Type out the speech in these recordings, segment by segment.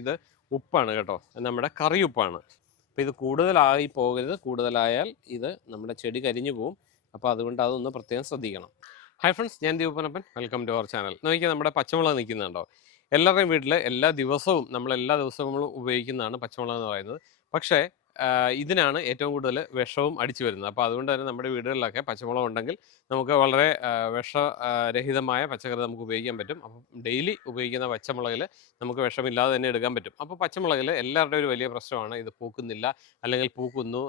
ഇത് ഉപ്പാണ് കേട്ടോ. നമ്മുടെ കറി ഉപ്പാണ് അപ്പോൾ ഇത് കൂടുതലായി പോകരുത്. കൂടുതലായാൽ ഇത് നമ്മുടെ ചെടി കരിഞ്ഞു പോകും അപ്പോൾ അതുകൊണ്ട് അതൊന്ന് പ്രത്യേകം ശ്രദ്ധിക്കണം. ഹായ് ഫ്രണ്ട്സ് ഞാൻ Deepanappan. Welcome to our channel നോക്കിയാൽ നമ്മുടെ പച്ചമുളക് നിൽക്കുന്നുണ്ടോ? എല്ലാവരുടെയും വീട്ടിൽ എല്ലാ ദിവസവും നമ്മൾ എല്ലാ ദിവസവും നമ്മൾ ഉപയോഗിക്കുന്നതാണ് പച്ചമുളക് എന്ന് പറയുന്നത്. പക്ഷേ ഇതിനാണ് ഏറ്റവും കൂടുതൽ വിഷവും അടിച്ചു വരുന്നത്. അപ്പോൾ അതുകൊണ്ട് തന്നെ നമ്മുടെ വീടുകളിലൊക്കെ പച്ചമുളക് ഉണ്ടെങ്കിൽ നമുക്ക് വളരെ വിഷരഹിതമായ വിഷ രഹിതമായ പച്ചക്കറി നമുക്ക് ഉപയോഗിക്കാൻ പറ്റും. അപ്പം ഡെയിലി ഉപയോഗിക്കുന്ന പച്ചമുളകിൽ നമുക്ക് വിഷമില്ലാതെ തന്നെ എടുക്കാൻ പറ്റും. അപ്പോൾ പച്ചമുളകിൽ എല്ലാവരുടെയും ഒരു വലിയ പ്രശ്നമാണ്. ഇത് പൂക്കുന്നില്ല അല്ലെങ്കിൽ പൂക്കുന്നു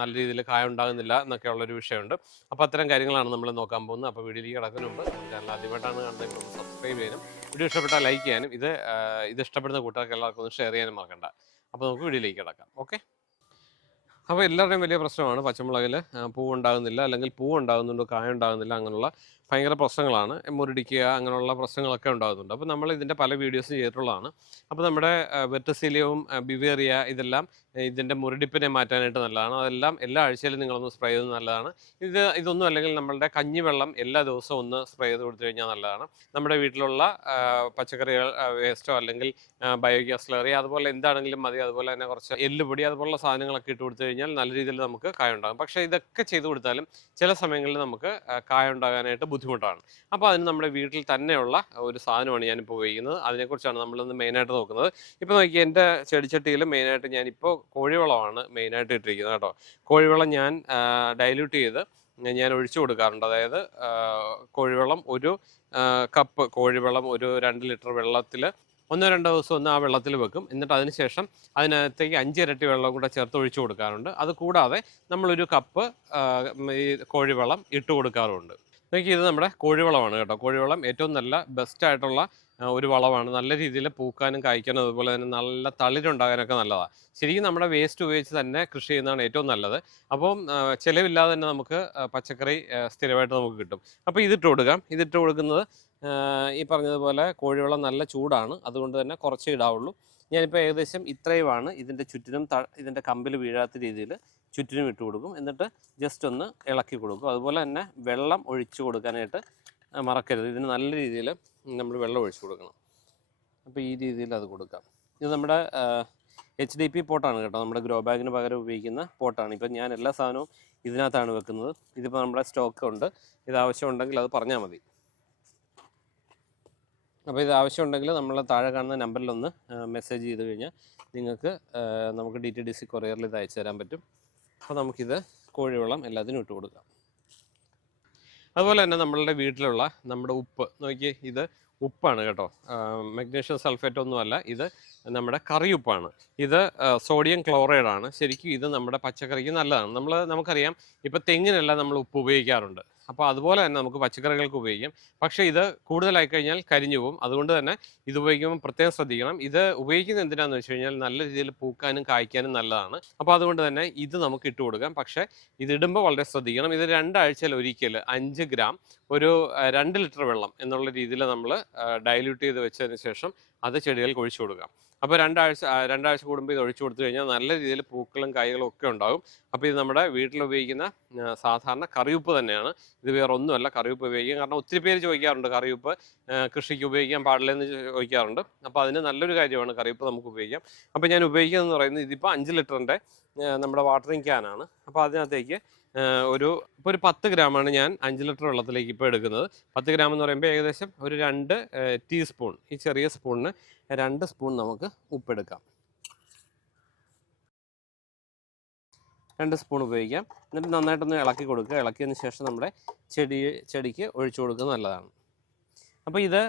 നല്ല രീതിയിൽ കായ ഉണ്ടാകുന്നില്ല എന്നൊക്കെ വിഷയമുണ്ട്. അപ്പോൾ അത്തരം കാര്യങ്ങളാണ് നമ്മൾ നോക്കാൻ പോകുന്നത്. അപ്പോൾ വീഡിയോയിലേക്ക് കിടക്കുന്നതിന് മുമ്പ് ചാനൽ ആദ്യമായിട്ടാണ് കണ്ടെങ്കിൽ സബ്സ്ക്രൈബ് ചെയ്യാനും വീഡിയോ ഇഷ്ടപ്പെട്ടാൽ ലൈക്ക് ചെയ്യാനും ഇത് ഇത് ഇഷ്ടപ്പെടുന്ന കൂട്ടുകാർക്ക് എല്ലാവർക്കും ഒന്ന് ഷെയർ ചെയ്യാനും മറക്കണ്ട. അപ്പോൾ നമുക്ക് വീഡിയോയിലേക്ക് കിടക്കാം. ഓക്കെ? അപ്പോൾ എല്ലാവരുടെയും വലിയ പ്രശ്നമാണ് പച്ചമുളകിൽ പൂ ഉണ്ടാകുന്നില്ല അല്ലെങ്കിൽ പൂ ഉണ്ടാകുന്നുണ്ട് കായ ഉണ്ടാകുന്നില്ല അങ്ങനെയുള്ള ഭയങ്കര പ്രശ്നങ്ങളാണ്. മുരടിക്കുക അങ്ങനെയുള്ള പ്രശ്നങ്ങളൊക്കെ ഉണ്ടാകുന്നുണ്ട്. അപ്പോൾ നമ്മൾ ഇതിന്റെ പല വീഡിയോസും ചെയ്തിട്ടുള്ളതാണ്. അപ്പോൾ നമ്മുടെ വെറ്റസീലിയവും ബിവേറിയ ഇതെല്ലാം ഇതിന്റെ മുരടിപ്പിനെ മാറ്റാനായിട്ട് നല്ലതാണ്. അതെല്ലാം എല്ലാ ആഴ്ചയിലും നിങ്ങളൊന്ന് സ്പ്രേ ചെയ്ത് നല്ലതാണ്. ഇത് ഇതൊന്നും അല്ലെങ്കിൽ നമ്മളുടെ കഞ്ഞിവെള്ളം എല്ലാ ദിവസവും ഒന്ന് സ്പ്രേ ചെയ്ത് കൊടുത്തു കഴിഞ്ഞാൽ നല്ലതാണ്. നമ്മുടെ വീട്ടിലുള്ള പച്ചക്കറികൾ വേസ്റ്റോ അല്ലെങ്കിൽ ബയോഗ്യാസ് ലറി അതുപോലെ എന്താണെങ്കിലും മതി. അതുപോലെ തന്നെ കുറച്ച് എല്ലുപൊടി അതുപോലുള്ള സാധനങ്ങളൊക്കെ ഇട്ട് കൊടുത്തു കഴിഞ്ഞാൽ നല്ല രീതിയിൽ നമുക്ക് കായ ഉണ്ടാകും. പക്ഷേ ഇതൊക്കെ ചെയ്ത് കൊടുത്താലും ചില സമയങ്ങളിൽ നമുക്ക് കായ ഉണ്ടാകാനായിട്ട് ബുദ്ധിമുട്ടാണ്. അപ്പോൾ അതിന് നമ്മുടെ വീട്ടിൽ തന്നെയുള്ള ഒരു സാധനമാണ് ഞാനിപ്പോൾ ഉപയോഗിക്കുന്നത്. അതിനെക്കുറിച്ചാണ് നമ്മളിന്ന് മെയിനായിട്ട് നോക്കുന്നത്. ഇപ്പോൾ നോക്കി എന്റെ ചെടിച്ചട്ടിയിൽ മെയിനായിട്ട് ഞാനിപ്പോൾ കോഴിവളമാണ് മെയിനായിട്ട് ഇട്ടിരിക്കുന്നത് കേട്ടോ. കോഴിവളം ഞാൻ ഡൈല്യൂട്ട് ചെയ്ത് ഞാൻ ഒഴിച്ചു കൊടുക്കാറുണ്ട്. അതായത് കോഴിവെള്ളം ഒരു കപ്പ് കോഴിവെള്ളം ഒരു രണ്ട് ലിറ്റർ വെള്ളത്തിൽ ഒന്നോ രണ്ടോ ദിവസം ഒന്ന് ആ വെള്ളത്തിൽ വെക്കും. എന്നിട്ട് അതിന് ശേഷം അതിനകത്തേക്ക് അഞ്ച് ഇരട്ടി വെള്ളം കൂടെ ചേർത്ത് ഒഴിച്ചു കൊടുക്കാറുണ്ട്. അത് കൂടാതെ നമ്മളൊരു കപ്പ് ഈ കോഴിവെള്ളം ഇട്ട് കൊടുക്കാറുമുണ്ട്. നോക്കി ഇത് നമ്മുടെ കോഴിവളമാണ് കേട്ടോ. കോഴിവളം ഏറ്റവും നല്ല ബെസ്റ്റ് ആയിട്ടുള്ള ഒരു വളമാണ്. നല്ല രീതിയിൽ പൂക്കാനും കായ്ക്കാനും അതുപോലെ തന്നെ നല്ല തളിരുണ്ടാകാനൊക്കെ നല്ലതാണ് ശരിക്കും നമ്മുടെ വേസ്റ്റ് ഉപയോഗിച്ച് തന്നെ കൃഷി ചെയ്യുന്നതാണ് ഏറ്റവും നല്ലത്. അപ്പം ചിലവില്ലാതെ തന്നെ നമുക്ക് പച്ചക്കറി സ്ഥിരമായിട്ട് നമുക്ക് കിട്ടും. അപ്പോൾ ഇതിട്ട് കൊടുക്കാം. ഇതിട്ട് കൊടുക്കുന്നത് ഈ പറഞ്ഞതുപോലെ കോഴിവളം നല്ല ചൂടാണ്. അതുകൊണ്ട് തന്നെ കുറച്ച് ഇടാവുള്ളൂ. ഞാനിപ്പോൾ ഏകദേശം ഇത്രയുമാണ്. ഇതിന്റെ ചുറ്റിനും ത ഇതിന്റെ കമ്പിൽ വീഴാത്ത രീതിയിൽ ചുറ്റിനും ഇട്ട് കൊടുക്കും. എന്നിട്ട് ജസ്റ്റ് ഒന്ന് ഇളക്കി കൊടുക്കും. അതുപോലെ തന്നെ വെള്ളം ഒഴിച്ചു കൊടുക്കാനായിട്ട് മറക്കരുത്. ഇതിന് നല്ല രീതിയിൽ നമ്മൾ വെള്ളം ഒഴിച്ചു കൊടുക്കണം. അപ്പോൾ ഈ രീതിയിൽ അത് കൊടുക്കാം. ഇത് നമ്മുടെ എച്ച് ഡി പി പോട്ടാണ് കേട്ടോ. നമ്മുടെ ഗ്രോ ബാഗിന് പകരം ഉപയോഗിക്കുന്ന പോട്ടാണ് ഇപ്പം ഞാൻ എല്ലാ സാധനവും ഇതിനകത്താണ് വെക്കുന്നത്. ഇതിപ്പോൾ നമ്മുടെ സ്റ്റോക്ക് ഉണ്ട്. ഇത് ആവശ്യമുണ്ടെങ്കിൽ അത് പറഞ്ഞാൽ മതി. അപ്പോൾ ഇത് ആവശ്യമുണ്ടെങ്കിൽ നമ്മൾ താഴെ കാണുന്ന നമ്പറിലൊന്ന് മെസ്സേജ് ചെയ്ത് കഴിഞ്ഞാൽ നിങ്ങൾക്ക് നമുക്ക് ഡി ടി ഡി സി കൊറിയറിൽ ഇത് അയച്ചു തരാൻ പറ്റും. അപ്പോൾ നമുക്കിത് കോഴിവെള്ളം എല്ലാത്തിനും ഇട്ട് കൊടുക്കാം. അതുപോലെ തന്നെ നമ്മളുടെ വീട്ടിലുള്ള നമ്മുടെ ഉപ്പ് നോക്കി ഇത് ഉപ്പാണ് കേട്ടോ. മഗ്നീഷ്യം സൾഫേറ്റ് ഒന്നുമല്ല ഇത് നമ്മുടെ കറി ഉപ്പാണ്. ഇത് സോഡിയം ക്ലോറൈഡ് ആണ്. ശരിക്കും ഇത് നമ്മുടെ പച്ചക്കറിക്ക് നല്ലതാണ്. നമ്മൾ നമുക്കറിയാം ഇപ്പം തെങ്ങിനെല്ലാം നമ്മൾ ഉപ്പ് ഉപയോഗിക്കാറുണ്ട്. അപ്പോൾ അതുപോലെ തന്നെ നമുക്ക് പച്ചക്കറികൾക്ക് ഉപയോഗിക്കാം. പക്ഷേ ഇത് കൂടുതലായി കഴിഞ്ഞാൽ കരിഞ്ഞു പോകും. അതുകൊണ്ട് തന്നെ ഇത് ഉപയോഗിക്കുമ്പോൾ പ്രത്യേകം ശ്രദ്ധിക്കണം. ഇത് ഉപയോഗിക്കുന്നത് എന്തിനാന്ന് വെച്ച് കഴിഞ്ഞാൽ നല്ല രീതിയിൽ പൂക്കാനും കായ്ക്കാനും നല്ലതാണ്. അപ്പോൾ അതുകൊണ്ട് തന്നെ ഇത് നമുക്ക് ഇട്ട് കൊടുക്കാം. പക്ഷേ ഇത് ഇടുമ്പോൾ വളരെ ശ്രദ്ധിക്കണം. ഇത് രണ്ടാഴ്ചയിൽ ഒരിക്കൽ അഞ്ച് ഗ്രാം ഒരു രണ്ട് ലിറ്റർ വെള്ളം എന്നുള്ള രീതിയിൽ നമ്മൾ ഡൈല്യൂട്ട് ചെയ്ത് വെച്ചതിന് ശേഷം അത് ചെടികൾക്ക് ഒഴിച്ചു കൊടുക്കാം. അപ്പോൾ രണ്ടാഴ്ച രണ്ടാഴ്ച കൂടുമ്പോൾ ഇത് ഒഴിച്ചു കൊടുത്തു കഴിഞ്ഞാൽ നല്ല രീതിയിൽ പൂക്കളും കായ്കളും ഒക്കെ ഉണ്ടാകും. അപ്പോൾ ഇത് നമ്മുടെ വീട്ടിൽ ഉപയോഗിക്കുന്ന സാധാരണ കറിയുപ്പ് തന്നെയാണ്. ഇത് വേറെ ഒന്നുമല്ല കറിവേപ്പ് ഉപയോഗിക്കാം. കാരണം ഒത്തിരി പേര് ചോദിക്കാറുണ്ട് കറിവേപ്പ് കൃഷിക്ക് ഉപയോഗിക്കാൻ പാടില്ലെന്ന് ചോദിക്കാറുണ്ട്. അപ്പോൾ അതിന് നല്ലൊരു കാര്യമാണ് കറിവേപ്പ് നമുക്ക് ഉപയോഗിക്കാം. അപ്പോൾ ഞാൻ ഉപയോഗിക്കുന്നതെന്ന് പറയുന്നത് ഇതിപ്പോൾ അഞ്ച് ലിറ്ററിന്റെ നമ്മുടെ വാട്ടറിങ് ക്യാനാണ്. അപ്പോൾ അതിനകത്തേക്ക് ഒരു ഇപ്പോൾ ഒരു പത്ത് ഗ്രാമാണ് ഞാൻ അഞ്ച് ലിറ്റർ വെള്ളത്തിലേക്ക് ഇപ്പോൾ എടുക്കുന്നത്. പത്ത് ഗ്രാം എന്ന് പറയുമ്പോൾ ഏകദേശം ഒരു രണ്ട് ടീസ്പൂൺ ഈ ചെറിയ സ്പൂണിന് രണ്ട് സ്പൂൺ നമുക്ക് ഉപ്പെടുക്കാം രണ്ട് സ്പൂൺ ഉപയോഗിക്കാം. എന്നിട്ട് നന്നായിട്ടൊന്ന് ഇളക്കി കൊടുക്കുക. ഇളക്കിയതിന് ശേഷം നമ്മുടെ ചെടി ചെടിക്ക് ഒഴിച്ചു കൊടുക്കുന്നത് നല്ലതാണ്. അപ്പോൾ ഇത്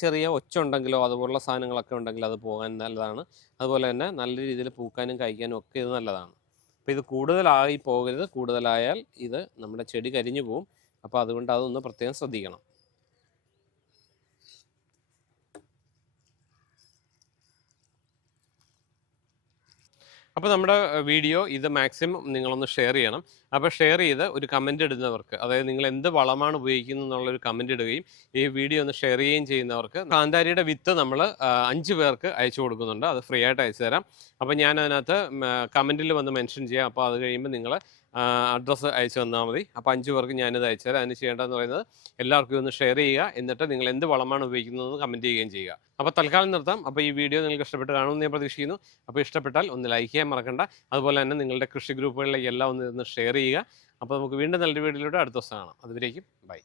ചെറിയ ഒച്ച ഉണ്ടെങ്കിലോ അതുപോലുള്ള സാധനങ്ങളൊക്കെ ഉണ്ടെങ്കിൽ അത് പോകാൻ നല്ലതാണ്. അതുപോലെ തന്നെ നല്ല രീതിയിൽ പൂക്കാനും കഴിക്കാനും ഒക്കെ ഇത് നല്ലതാണ്. അപ്പോൾ ഇത് കൂടുതലായി പോകരുത്. കൂടുതലായാൽ ഇത് നമ്മുടെ ചെടി കരിഞ്ഞു പോകും അപ്പോൾ അതുകൊണ്ട് അതൊന്ന് പ്രത്യേകം ശ്രദ്ധിക്കണം. അപ്പോൾ നമ്മുടെ വീഡിയോ ഇത് മാക്സിമം നിങ്ങളൊന്ന് ഷെയർ ചെയ്യണം. അപ്പോൾ ഷെയർ ചെയ്ത് ഒരു കമന്റ് ഇടുന്നവർക്ക് അതായത് നിങ്ങൾ എന്ത് വളമാണ് ഉപയോഗിക്കുന്നത് എന്നുള്ളൊരു കമന്റ് ഇടുകയും ഈ വീഡിയോ ഒന്ന് ഷെയർ ചെയ്യുകയും ചെയ്യുന്നവർക്ക് കാന്താരിയുടെ വിത്ത് നമ്മൾ അഞ്ച് പേർക്ക് അയച്ചു കൊടുക്കുന്നുണ്ട്. അത് ഫ്രീ ആയിട്ട് അയച്ചു തരാം. അപ്പോൾ ഞാൻ അതിനകത്ത് കമന്റിൽ വന്ന് മെൻഷൻ ചെയ്യാം. അപ്പോൾ അത് കഴിയുമ്പോൾ നിങ്ങൾ അഡ്രസ്സ് അയച്ചു തന്നാൽ മതി. അപ്പോൾ അഞ്ച് പേർക്ക് ഞാനിത് അയച്ചു തരാം. അതിന് ചെയ്യേണ്ടതെന്ന് പറയുന്നത് എല്ലാവർക്കും ഒന്ന് ഷെയർ ചെയ്യുക. എന്നിട്ട് നിങ്ങൾ എന്ത് വളമാണ് ഉപയോഗിക്കുന്നതെന്ന് കമന്റ് ചെയ്യുകയും ചെയ്യുക. അപ്പോൾ തൽക്കാലം നിർത്താം. അപ്പോൾ ഈ വീഡിയോ നിങ്ങൾക്ക് ഇഷ്ടപ്പെട്ട് കാണുമെന്ന് ഞാൻ പ്രതീക്ഷിക്കുന്നു. അപ്പോൾ ഇഷ്ടപ്പെട്ടാൽ ഒന്ന് ലൈക്ക് ചെയ്യാൻ മറക്കണ്ട. അതുപോലെ തന്നെ നിങ്ങളുടെ കൃഷി ഗ്രൂപ്പുകളിലേക്ക് എല്ലാം ഒന്ന് ഷെയർ ചെയ്യുക. അപ്പോൾ നമുക്ക് വീണ്ടും നല്ലൊരു വീഡിയോയിലൂടെ അടുത്ത ദിവസം കാണാം. അതുവരേക്കും ബൈ